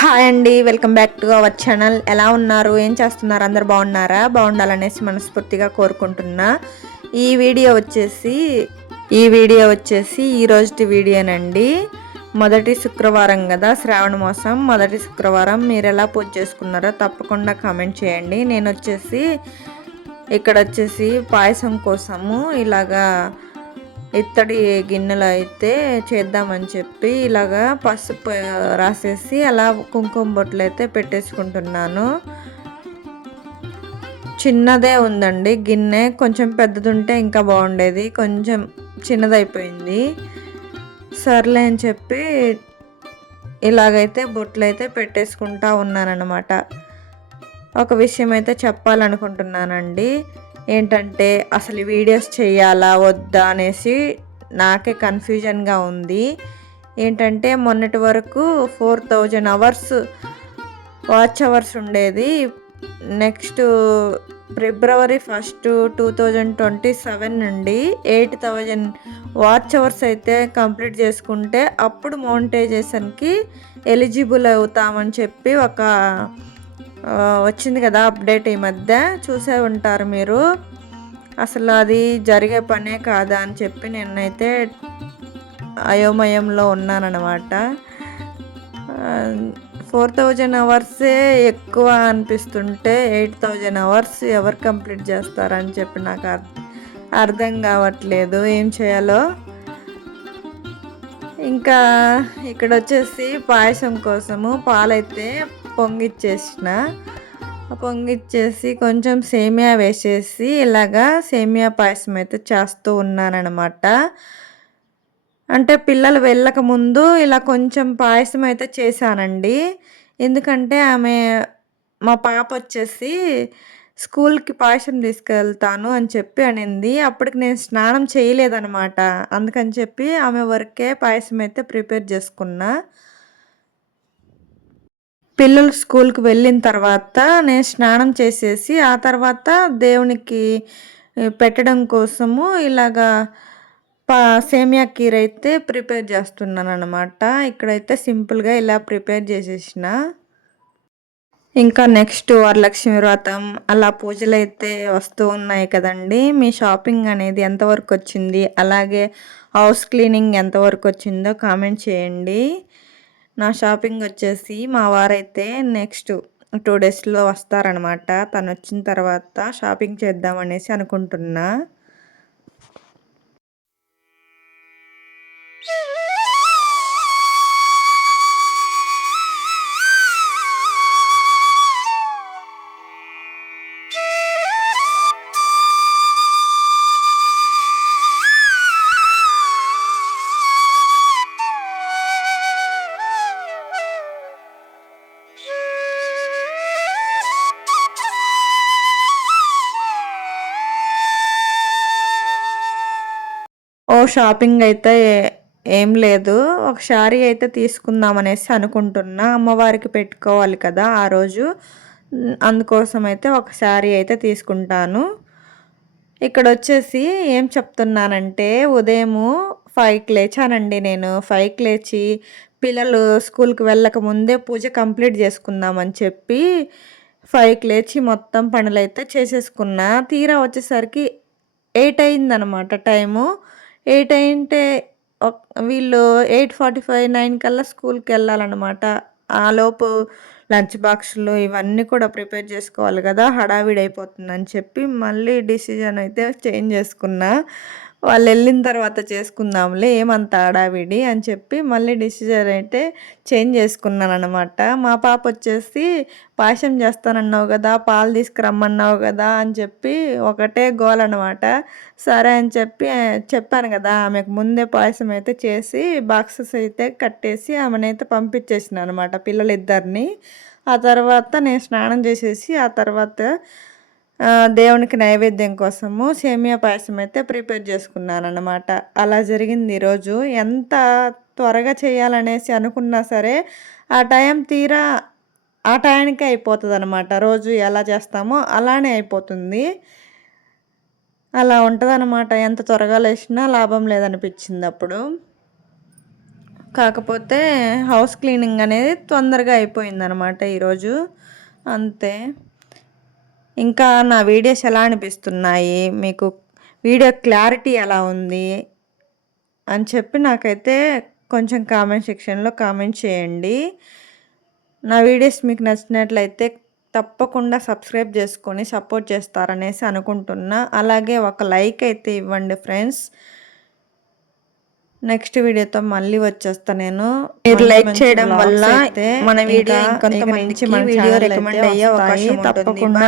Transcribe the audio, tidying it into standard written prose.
Hi అండి, welcome back to our channel. ఎలా ఉన్నారు, ఏం చేస్తున్నారు? అందరు బాగున్నారా? బాగుండాలనేసి మనస్ఫూర్తిగా కోరుకుంటున్నా. ఈ వీడియో వచ్చేసి ఈ రోజుటి వీడియోనండి. మొదటి శుక్రవారం కదా, శ్రావణ మాసం మొదటి శుక్రవారం. మీరు ఎలా పూజ చేసుకున్నారో తప్పకుండా కామెంట్ చేయండి. నేను వచ్చేసి ఇక్కడ పాయసం కోసము ఇలాగా ఇత్తడి గిన్నెలో అయితే చేద్దామని చెప్పి ఇలాగా పసుపు రాసేసి అలా కుంకుమ బొట్లు అయితే పెట్టేసుకుంటున్నాను. చిన్నదే ఉందండి గిన్నె, కొంచెం పెద్దది ఉంటే ఇంకా బాగుండేది, కొంచెం చిన్నదైపోయింది. సర్లే అని చెప్పి ఇలాగైతే బొట్లు అయితే పెట్టేసుకుంటా ఉన్నానన్నమాట. ఒక విషయం అయితే చెప్పాలనుకుంటున్నానండి. ఏంటంటే అసలు వీడియోస్ చేయాలా వద్దా అనేసి నాకే కన్ఫ్యూజన్గా ఉంది. ఏంటంటే మొన్నటి వరకు 4000 అవర్స్ వాచ్ అవర్స్ ఉండేది. నెక్స్ట్ ఫిబ్రవరి 1, 2027 నుండి 8000 వాచ్ అవర్స్ అయితే కంప్లీట్ చేసుకుంటే అప్పుడు మోనిటైజేషన్కి ఎలిజిబుల్ అవుతామని చెప్పి ఒక వచ్చింది కదా అప్డేట్. ఈ మధ్య చూసే ఉంటారు మీరు. అసలు అది జరిగే పనే కాదా అని చెప్పి నేనైతే అయోమయంలో ఉన్నానన్నమాట. 4000 అవర్సే ఎక్కువ అనిపిస్తుంటే 8000 అవర్స్ ఎవరు కంప్లీట్ చేస్తారని చెప్పి నాకు అర్థం కావట్లేదు ఏం చేయాలో. ఇంకా ఇక్కడ పాయసం కోసము పాలైతే పొంగిచ్చేసి కొంచెం సేమియా వేసేసి ఇలాగా సేమియా పాయసం అయితే చేస్తూ ఉన్నానన్నమాట. అంటే పిల్లలు వెళ్ళక ముందు ఇలా కొంచెం పాయసం అయితే చేశానండి. ఎందుకంటే మా పాప స్కూల్కి పాయసం తీసుకెళ్తాను అని చెప్పి అనింది. అప్పటికి నేను స్నానం చేయలేదన్నమాట. అందుకని చెప్పి ఆమె వరకే పాయసం అయితే ప్రిపేర్ చేసుకున్నా. పిల్లలు స్కూల్కి వెళ్ళిన తర్వాత నేను స్నానం చేసేసి ఆ తర్వాత దేవునికి పెట్టడం కోసము ఇలాగా సేమియా కీర్ అయితే ప్రిపేర్ చేస్తున్నాను అనమాట. ఇక్కడైతే సింపుల్గా ఇలా ప్రిపేర్ చేసేసిన. ఇంకా నెక్స్ట్ వరలక్ష్మి వ్రతం అలా పూజలు అయితే వస్తూ ఉన్నాయి కదండి. మీ షాపింగ్ అనేది ఎంతవరకు వచ్చింది, అలాగే హౌస్ క్లీనింగ్ ఎంతవరకు వచ్చిందో కామెంట్ చేయండి. నా షాపింగ్ మా వారైతే నెక్స్ట్ 2 డేస్లో వస్తారనమాట. తను వచ్చిన తర్వాత షాపింగ్ చేద్దామనేసి అనుకుంటున్నా. షాపింగ్ అయితే ఏం లేదు, ఒక శారీ అయితే తీసుకుందాం అనేసి అనుకుంటున్నా. అమ్మవారికి పెట్టుకోవాలి కదా ఆ రోజు, అందుకోసం అయితే ఒక శారీ అయితే తీసుకుంటాను. ఇక్కడ ఏం చెప్తున్నానంటే ఉదయము 5కి లేచానండి. నేను 5కి లేచి పిల్లలు స్కూల్కి వెళ్ళక ముందే పూజ కంప్లీట్ చేసుకుందామని చెప్పి 5కి లేచి మొత్తం పనులైతే చేసేసుకున్నా. తీరా వచ్చేసరికి 8 అయిందనమాట టైము. 8 అయింటే వీళ్ళు 8:45, 9 కల్లా స్కూల్కి వెళ్ళాలన్నమాట. ఆలోపు లంచ్ బాక్సులు ఇవన్నీ కూడా ప్రిపేర్ చేసుకోవాలి కదా, హడావిడి అయిపోతుందని చెప్పి మళ్ళీ డిసిజన్ అయితే చేంజ్ చేసుకున్నా. వాళ్ళు వెళ్ళిన తర్వాత చేసుకుందాంలే, ఏమంత హడావిడి అని చెప్పి మళ్ళీ డిసిజన్ అయితే చేంజ్ చేసుకున్నాను అనమాట. మా పాప పాయసం చేస్తానన్నావు కదా, పాలు తీసుకురమ్మన్నావు కదా అని చెప్పి ఒకటే గోల్ అనమాట. సరే అని చెప్పాను కదా, ఆమెకు ముందే పాయసం అయితే చేసి బాక్సెస్ అయితే కట్టేసి ఆమెనైతే పంపించేసిన అనమాట, పిల్లలిద్దరిని. ఆ తర్వాత నేను స్నానం చేసేసి ఆ తర్వాత దేవునికి నైవేద్యం కోసము సేమియా పాయసం అయితే ప్రిపేర్ చేసుకున్నాను అన్నమాట. అలా జరిగింది ఈరోజు. ఎంత త్వరగా చేయాలనేసి అనుకున్నా సరే ఆ టయానికే అయిపోతుంది అనమాట. రోజు ఎలా చేస్తామో అలానే అయిపోతుంది. అలా ఉంటుంది అనమాట. ఎంత త్వరగా లేచినా లాభం లేదనిపించింది అప్పుడు. కాకపోతే హౌస్ క్లీనింగ్ అనేది తొందరగా అయిపోయిందనమాట ఈరోజు. అంతే. ఇంకా నా వీడియోస్ ఎలా అనిపిస్తున్నాయి, మీకు వీడియో క్లారిటీ ఎలా ఉంది అని చెప్పి నాకైతే కొంచెం కామెంట్ సెక్షన్లో కామెంట్ చేయండి. నా వీడియోస్ మీకు నచ్చినట్లయితే తప్పకుండా సబ్స్క్రైబ్ చేసుకొని సపోర్ట్ చేస్తారనేసి అనుకుంటున్నా. అలాగే ఒక లైక్ అయితే ఇవ్వండి ఫ్రెండ్స్. నెక్స్ట్ వీడియోతో మళ్ళీ వచ్చేస్తా నేను. మీరు లైక్ చేయడం వల్ల మన వీడియో ఇంకొంతమందికి వీడియో రికమెండ్ అయ్యే అవకాశం ఉంటుంది. తప్పకుండా